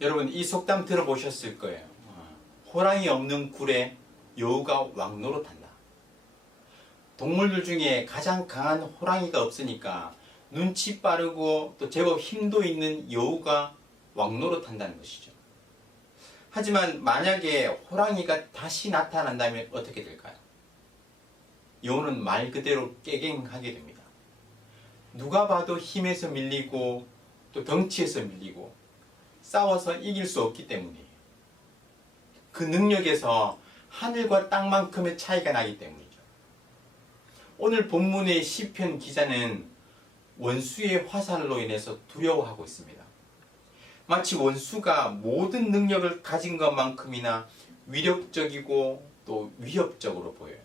여러분 이 속담 들어보셨을 거예요. 호랑이 없는 굴에 여우가 왕노릇한다. 동물들 중에 가장 강한 호랑이가 없으니까 눈치 빠르고 또 제법 힘도 있는 여우가 왕노릇한다는 것이죠. 하지만 만약에 호랑이가 다시 나타난다면 어떻게 될까요? 여우는 말 그대로 깨갱하게 됩니다. 누가 봐도 힘에서 밀리고 또 덩치에서 밀리고 싸워서 이길 수 없기 때문이에요. 그 능력에서 하늘과 땅만큼의 차이가 나기 때문이죠. 오늘 본문의 시편 기자는 원수의 화살로 인해서 두려워하고 있습니다. 마치 원수가 모든 능력을 가진 것만큼이나 위력적이고 또 위협적으로 보여요.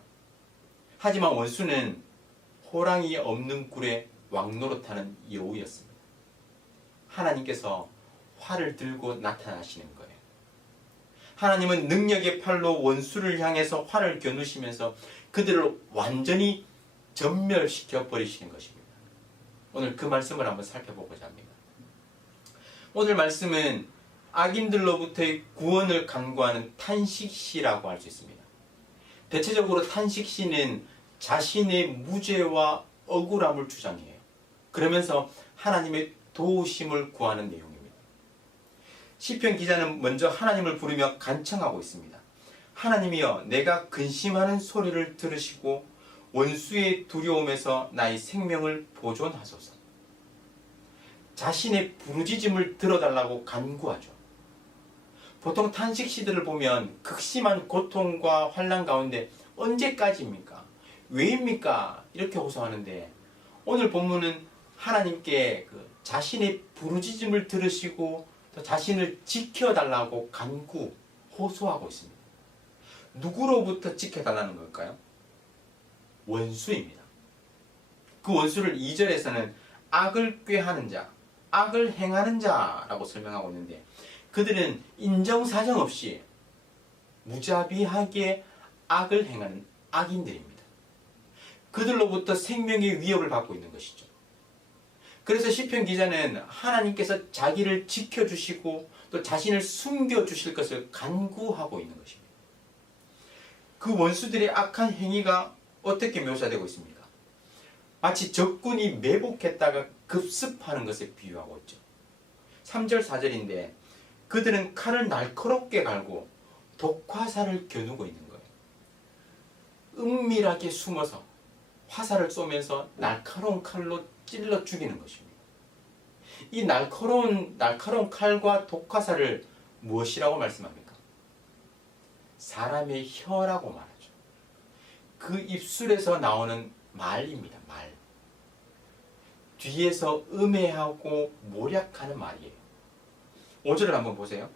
하지만 원수는 호랑이 없는 굴에 왕노릇하는 여우였습니다. 하나님께서 활을 들고 나타나시는 거예요. 하나님은 능력의 팔로 원수를 향해서 활을 겨누시면서 그들을 완전히 전멸시켜 버리시는 것입니다. 오늘 그 말씀을 한번 살펴보고자 합니다. 오늘 말씀은 악인들로부터의 구원을 간구하는 탄식시라고 할 수 있습니다. 대체적으로 탄식시는 자신의 무죄와 억울함을 주장해요. 그러면서 하나님의 도우심을 구하는 내용입니다. 시편 기자는 먼저 하나님을 부르며 간청하고 있습니다. 하나님이여, 내가 근심하는 소리를 들으시고 원수의 두려움에서 나의 생명을 보존하소서. 자신의 부르짖음을 들어달라고 간구하죠. 보통 탄식시들을 보면 극심한 고통과 환난 가운데 언제까지입니까? 왜입니까? 이렇게 호소하는데 오늘 본문은 하나님께 자신의 부르짖음을 들으시고 또 자신을 지켜달라고 간구, 호소하고 있습니다. 누구로부터 지켜달라는 걸까요? 원수입니다. 그 원수를 2절에서는 악을 꾀하는 자, 악을 행하는 자라고 설명하고 있는데 그들은 인정사정 없이 무자비하게 악을 행하는 악인들입니다. 그들로부터 생명의 위협을 받고 있는 것이죠. 그래서 시편 기자는 하나님께서 자기를 지켜주시고 또 자신을 숨겨주실 것을 간구하고 있는 것입니다. 그 원수들의 악한 행위가 어떻게 묘사되고 있습니까? 마치 적군이 매복했다가 급습하는 것을 비유하고 있죠. 3절 4절인데 그들은 칼을 날카롭게 갈고 독화살을 겨누고 있는 거예요. 은밀하게 숨어서 화살을 쏘면서 날카로운 칼로 찔러 죽이는 것입니다. 이 날카로운 칼과 독화살을 무엇이라고 말씀합니까? 사람의 혀라고 말하죠. 그 입술에서 나오는 말입니다. 말. 뒤에서 음해하고 모략하는 말이에요. 5절을 한번 보세요.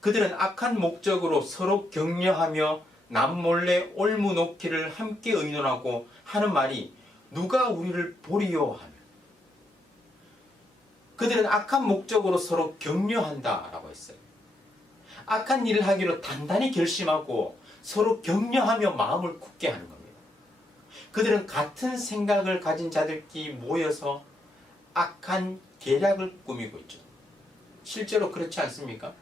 그들은 악한 목적으로 서로 격려하며 남몰래 올무놓기를 함께 의논하고 하는 말이 누가 우리를 보리요 하며 그들은 악한 목적으로 서로 격려한다라고 했어요. 악한 일을 하기로 단단히 결심하고 서로 격려하며 마음을 굳게 하는 겁니다. 그들은 같은 생각을 가진 자들끼리 모여서 악한 계략을 꾸미고 있죠. 실제로 그렇지 않습니까?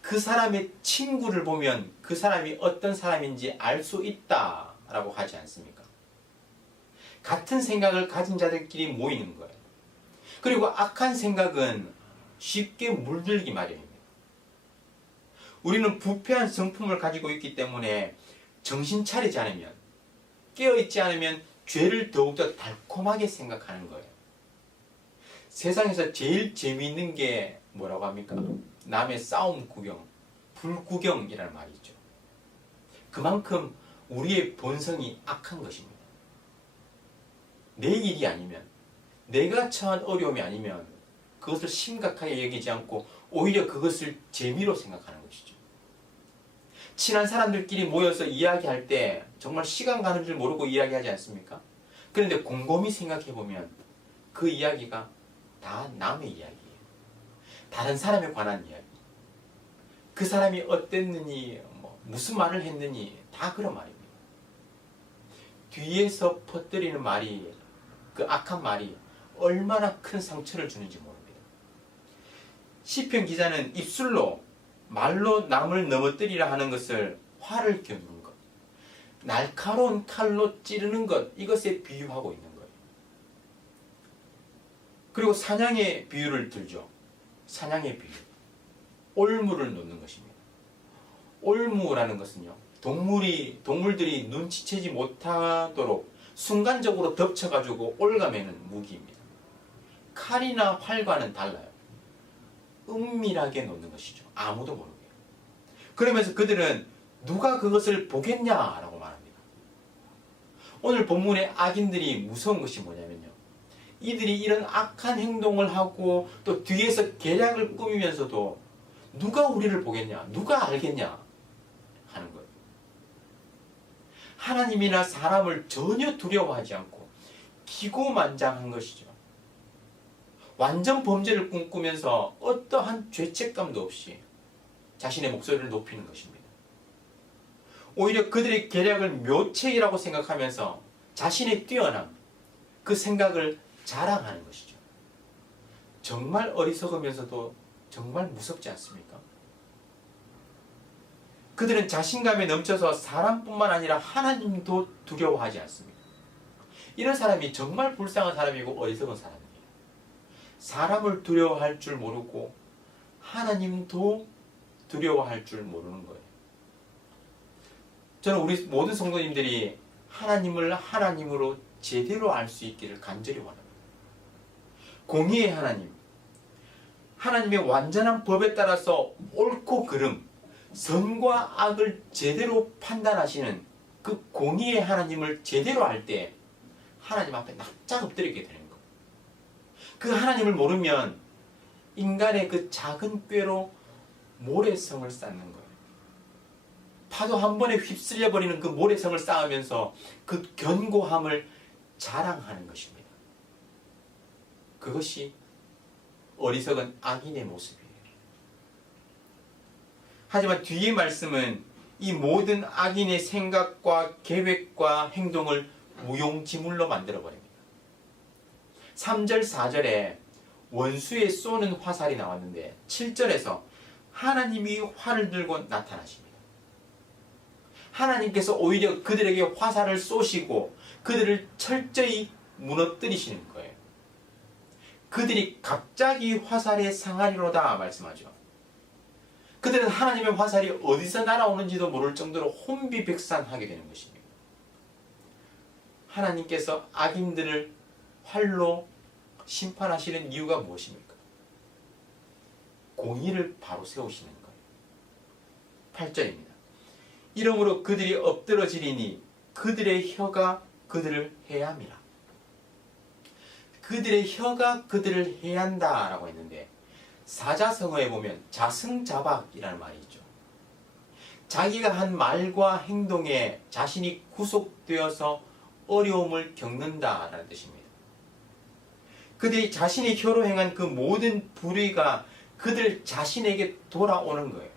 그 사람의 친구를 보면 그 사람이 어떤 사람인지 알 수 있다라고 하지 않습니까? 같은 생각을 가진 자들끼리 모이는 거예요. 그리고 악한 생각은 쉽게 물들기 마련입니다. 우리는 부패한 성품을 가지고 있기 때문에 정신 차리지 않으면, 깨어있지 않으면 죄를 더욱더 달콤하게 생각하는 거예요. 세상에서 제일 재미있는 게 뭐라고 합니까? 남의 싸움 구경, 불구경이라는 말이 있죠. 그만큼 우리의 본성이 악한 것입니다. 내 일이 아니면, 내가 처한 어려움이 아니면 그것을 심각하게 여기지 않고 오히려 그것을 재미로 생각하는 것이죠. 친한 사람들끼리 모여서 이야기할 때 정말 시간 가는 줄 모르고 이야기하지 않습니까? 그런데 곰곰이 생각해보면 그 이야기가 다 남의 이야기예요. 다른 사람에 관한 이야기. 그 사람이 어땠느니, 무슨 말을 했느니 다 그런 말입니다. 뒤에서 퍼뜨리는 말이, 그 악한 말이 얼마나 큰 상처를 주는지 모릅니다. 시편 기자는 입술로 말로 남을 넘어뜨리라 하는 것을 화를 겨누는 것, 날카로운 칼로 찌르는 것, 이것에 비유하고 있는 거예요. 그리고 사냥의 비유를 들죠. 사냥의 비유. 올무를 놓는 것입니다. 올무라는 것은요, 동물들이 눈치채지 못하도록 순간적으로 덮쳐가지고 올가매는 무기입니다. 칼이나 활과는 달라요. 은밀하게 놓는 것이죠. 아무도 모르게. 그러면서 그들은 누가 그것을 보겠냐라고 말합니다. 오늘 본문의 악인들이 무서운 것이 뭐냐면요, 이들이 이런 악한 행동을 하고 또 뒤에서 계략을 꾸미면서도 누가 우리를 보겠냐, 누가 알겠냐 하는 거예요. 하나님이나 사람을 전혀 두려워하지 않고 기고만장한 것이죠. 완전 범죄를 꿈꾸면서 어떠한 죄책감도 없이 자신의 목소리를 높이는 것입니다. 오히려 그들의 계략을 묘책이라고 생각하면서 자신의 뛰어남, 그 생각을 자랑하는 것이죠. 정말 어리석으면서도 정말 무섭지 않습니까? 그들은 자신감에 넘쳐서 사람뿐만 아니라 하나님도 두려워하지 않습니다. 이런 사람이 정말 불쌍한 사람이고 어리석은 사람이에요. 사람을 두려워할 줄 모르고 하나님도 두려워할 줄 모르는 거예요. 저는 우리 모든 성도님들이 하나님을 하나님으로 제대로 알 수 있기를 간절히 원합니다. 공의의 하나님, 하나님의 완전한 법에 따라서 옳고 그름, 선과 악을 제대로 판단하시는 그 공의의 하나님을 제대로 알 때 하나님 앞에 납작 엎드리게 되는 거예요. 그 하나님을 모르면 인간의 그 작은 꾀로 모래성을 쌓는 거예요. 파도 한 번에 휩쓸려 버리는 그 모래성을 쌓으면서 그 견고함을 자랑하는 것입니다. 그것이 어리석은 악인의 모습이에요. 하지만 뒤의 말씀은 이 모든 악인의 생각과 계획과 행동을 무용지물로 만들어버립니다. 3절 4절에 원수에 쏘는 화살이 나왔는데 7절에서 하나님이 활을 들고 나타나십니다. 하나님께서 오히려 그들에게 화살을 쏘시고 그들을 철저히 무너뜨리시는 거예요. 그들이 갑자기 화살에 상하리로다 말씀하죠. 그들은 하나님의 화살이 어디서 날아오는지도 모를 정도로 혼비백산하게 되는 것입니다. 하나님께서 악인들을 활로 심판하시는 이유가 무엇입니까? 공의를 바로 세우시는 거예요. 8절입니다. 이러므로 그들이 엎드러지리니 그들의 혀가 그들을 해함이라. 그들의 혀가 그들을 해한다 라고 했는데 사자성어에 보면 자승자박이라는 말이 있죠. 자기가 한 말과 행동에 자신이 구속되어서 어려움을 겪는다라는 뜻입니다. 그들이 자신의 혀로 행한 그 모든 불의가 그들 자신에게 돌아오는 거예요.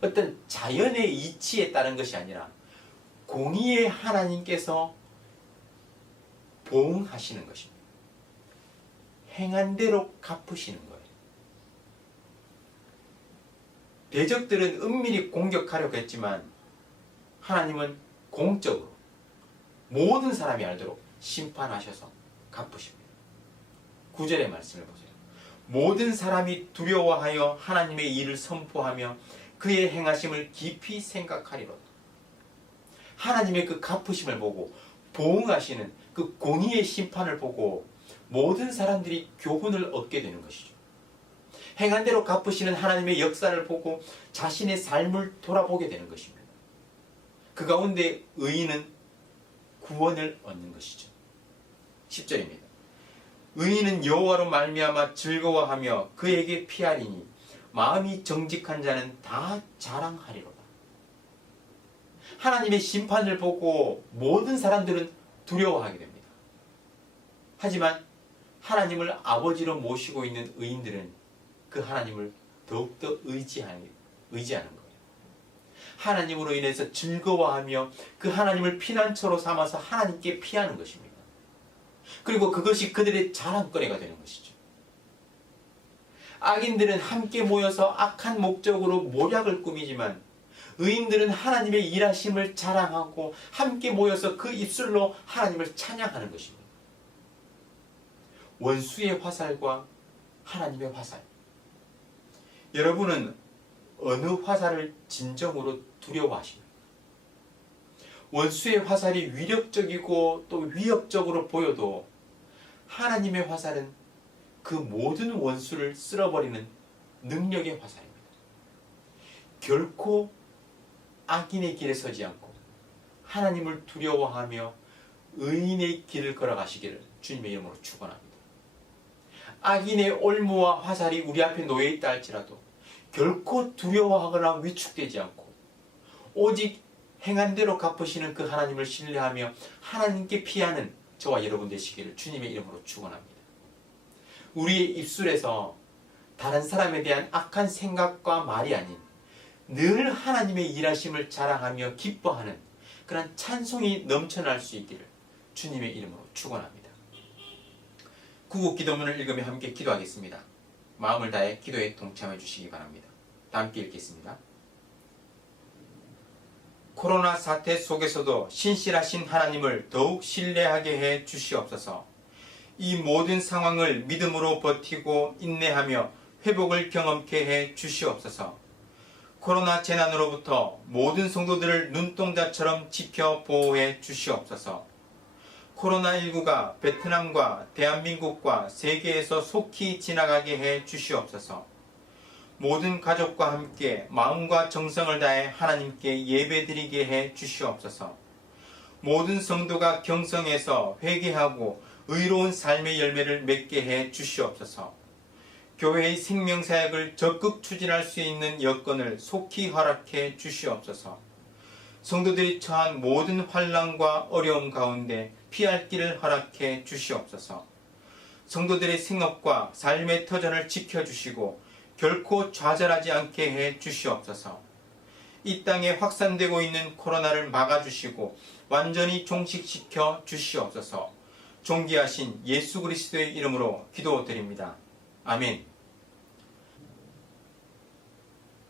어떤 자연의 이치에 따른 것이 아니라 공의의 하나님께서 보응하시는 것입니다. 행한 대로 갚으시는 거예요. 대적들은 은밀히 공격하려고 했지만 하나님은 공적으로 모든 사람이 알도록 심판하셔서 갚으십니다. 9절의 말씀을 보세요. 모든 사람이 두려워하여 하나님의 일을 선포하며 그의 행하심을 깊이 생각하리로다. 하나님의 그 갚으심을 보고 보응하시는 그 공의의 심판을 보고 모든 사람들이 교훈을 얻게 되는 것이죠. 행한 대로 갚으시는 하나님의 역사를 보고 자신의 삶을 돌아보게 되는 것입니다. 그 가운데 의인은 구원을 얻는 것이죠. 10절입니다. 의인은 여호와로 말미암아 즐거워하며 그에게 피하리니 마음이 정직한 자는 다 자랑하리로다. 하나님의 심판을 보고 모든 사람들은 두려워하게 됩니다. 하지만 하나님을 아버지로 모시고 있는 의인들은 그 하나님을 더욱더 의지하는 거예요. 하나님으로 인해서 즐거워하며 그 하나님을 피난처로 삼아서 하나님께 피하는 것입니다. 그리고 그것이 그들의 자랑거리가 되는 것이죠. 악인들은 함께 모여서 악한 목적으로 모략을 꾸미지만 의인들은 하나님의 일하심을 자랑하고 함께 모여서 그 입술로 하나님을 찬양하는 것입니다. 원수의 화살과 하나님의 화살. 여러분은 어느 화살을 진정으로 두려워하십니까? 원수의 화살이 위력적이고 또 위협적으로 보여도 하나님의 화살은 그 모든 원수를 쓸어버리는 능력의 화살입니다. 결코 악인의 길에 서지 않고 하나님을 두려워하며 의인의 길을 걸어가시기를 주님의 이름으로 축원합니다. 악인의 올무와 화살이 우리 앞에 놓여 있다 할지라도 결코 두려워하거나 위축되지 않고 오직 행한 대로 갚으시는 그 하나님을 신뢰하며 하나님께 피하는 저와 여러분 되시기를 주님의 이름으로 축원합니다. 우리의 입술에서 다른 사람에 대한 악한 생각과 말이 아닌 늘 하나님의 일하심을 자랑하며 기뻐하는 그런 찬송이 넘쳐날 수 있기를 주님의 이름으로 축원합니다. 구국 기도문을 읽으며 함께 기도하겠습니다. 마음을 다해 기도에 동참해 주시기 바랍니다. 다 함께 읽겠습니다. 코로나 사태 속에서도 신실하신 하나님을 더욱 신뢰하게 해 주시옵소서. 이 모든 상황을 믿음으로 버티고 인내하며 회복을 경험케 해 주시옵소서. 코로나 재난으로부터 모든 성도들을 눈동자처럼 지켜 보호해 주시옵소서. 코로나19가 베트남과 대한민국과 세계에서 속히 지나가게 해 주시옵소서. 모든 가족과 함께 마음과 정성을 다해 하나님께 예배드리게 해 주시옵소서. 모든 성도가 경성해서 회개하고 의로운 삶의 열매를 맺게 해 주시옵소서. 교회의 생명사역을 적극 추진할 수 있는 여건을 속히 허락해 주시옵소서. 성도들이 처한 모든 환난과 어려움 가운데 피할 길을 허락해 주시옵소서. 성도들의 생업과 삶의 터전을 지켜주시고 결코 좌절하지 않게 해 주시옵소서. 이 땅에 확산되고 있는 코로나를 막아주시고 완전히 종식시켜 주시옵소서. 존귀하신 예수 그리스도의 이름으로 기도드립니다. 아멘.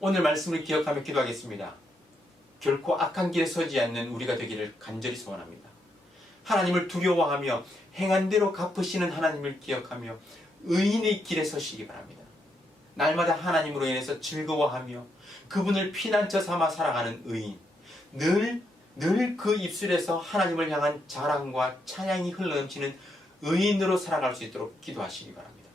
오늘 말씀을 기억하며 기도하겠습니다. 결코 악한 길에 서지 않는 우리가 되기를 간절히 소원합니다. 하나님을 두려워하며 행한 대로 갚으시는 하나님을 기억하며 의인의 길에 서시기 바랍니다. 날마다 하나님으로 인해서 즐거워하며 그분을 피난처 삼아 살아가는 의인, 늘 그 입술에서 하나님을 향한 자랑과 찬양이 흘러넘치는 의인으로 살아갈 수 있도록 기도하시기 바랍니다.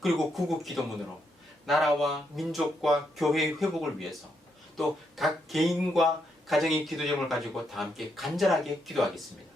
그리고 구국 기도문으로 나라와 민족과 교회의 회복을 위해서 또 각 개인과 가정의 기도 제목을 가지고 다 함께 간절하게 기도하겠습니다.